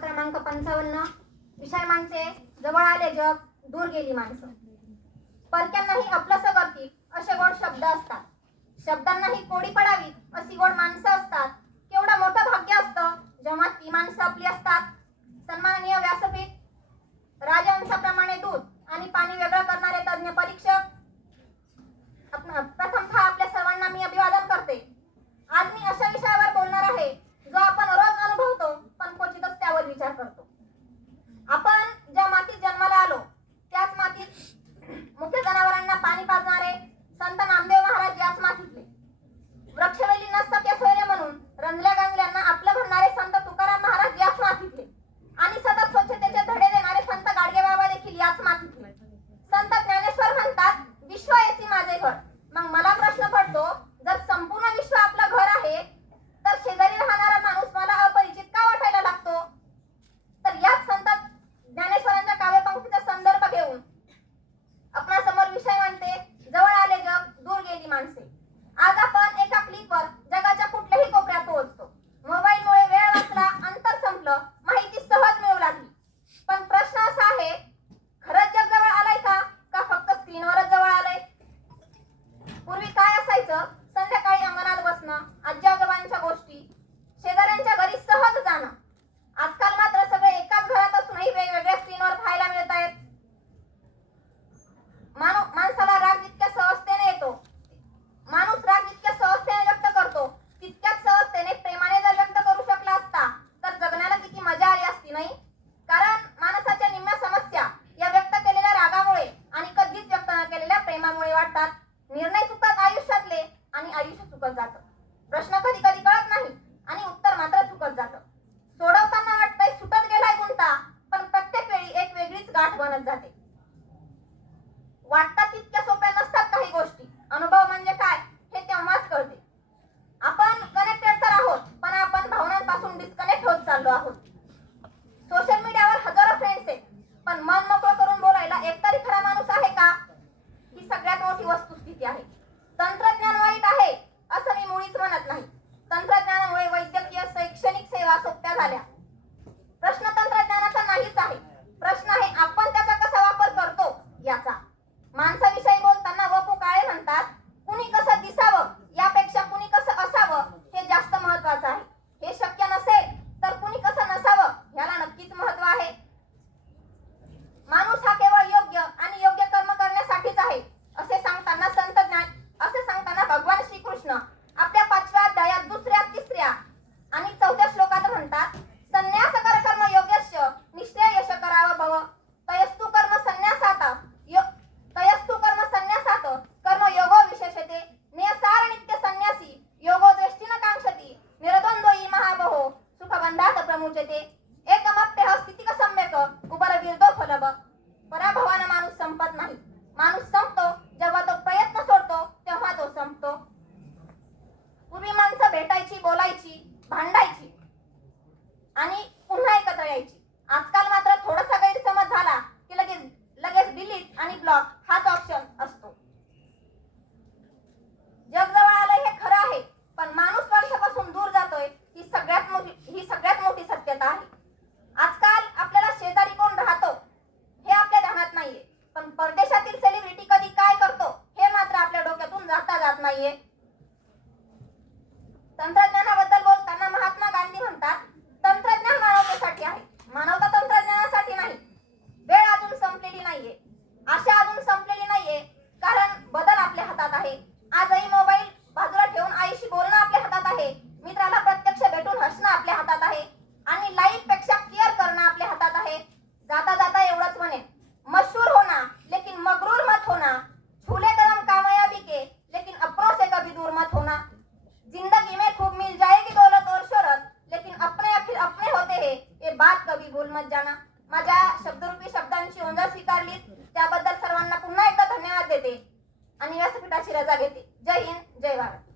क्रमांक पंचावन्न. विशाल माणसे जवळ आले जग दूर गेली माणसं. परक्यांनाही आपलंसं करतील असे गोड शब्द असतात. शब्दांनाही कोडी पडावी अशी गोड माणसं असतात. केवढं मोठं भाग्य असतं जेव्हा ती माणसं आपली असतात. सन्माननीय व्यासपीठ राजहंसाप्रमाणे दूध आणि पाणी वेगळं करणारे तज्ज्ञ परीक्षक आपण- प्रथमतः आपल्या सर्वांना मी अभिवादन करते आज मी अशा विषयावर बोलणार आहे जो आपण रोज अनुभवतो पण क्वचितच त्यावर विचार करतो आपण ज्या मातीत जन्माला आलो त्याच मातीत मुख्य जनावरांना पाणी पाजणारे संत नामदेव महाराज याच मातीतले. वृक्षवेलींना सख्य सोयरे म्हणून रंगल्या गंगल्यांना आपलं भरणारे संत तुकाराम महाराज याच मातीतले. आणि सतत स्वच्छतेचे धडे देणारे संत गाडगे बाबा देखील याच मातीतले. संत ज्ञानेश्वर म्हणतात विश्व येते माझे घर. मग मला प्रश्न पडतो गाठ बनत जाते. वाटतात तितक्या सोप्या नसतात काही गोष्टी. अनुभव म्हणजे काय? हे तेव्हाच कळते. आपण कनेक्टेड तर आहोत पण आपण भावनांपासून डिस्कनेक्ट होत चाललो आहोत. सोशल मीडियावर हजारो फ्रेंड्स आहेत पण मन मोकळं करून बोलायला एकतरी खरा माणूस आहे का? ही सगळ्यात मोठी वस्तुस्थिती आहे. तंत्रज्ञान वाईट आहे असं मी मुळीच म्हणत नाही. तंत्रज्ञानामुळे वैद्यकीय शैक्षणिक सेवा सोप्या झाल्या. प्रश्न तंत्रज्ञानाचा नाहीच आहे. प्रश्न आहे आपण याचा. माणसाविषयी बोलताना वपू काळे म्हणतात कुणी कसं दिसावं यापेक्षा कुणी कसं असावं हे जास्त महत्वाचं आहे. हे शक्य नसेल तर कुणी कसं नसावं ह्याला नक्कीच महत्त्व आहे. माणूस हा केवळ योग्य आणि योग्य कर्म करण्यासाठीच आहे असे सांगताना संत ज्ञान असे सांगताना भगवान श्रीकृष्ण आपल्या पाचव्या अध्यायात दुसऱ्या तिसऱ्या आणि चौथ्या श्लोकात म्हणतात सुखबंधात प्रमुचते स्थिति स्थितिक सम्यक। उबर विरदो फलब पराभवानं माणूस संपत नाही। माणूस संप नाहीये माझ्या शब्दरूपी शब्दांची ओंजा स्वीकारली त्याबद्दल सर्वांना पुन्हा एकदा धन्यवाद देते. आणि व्यासपीठाची रजा घेते. जय हिंद जय भारत.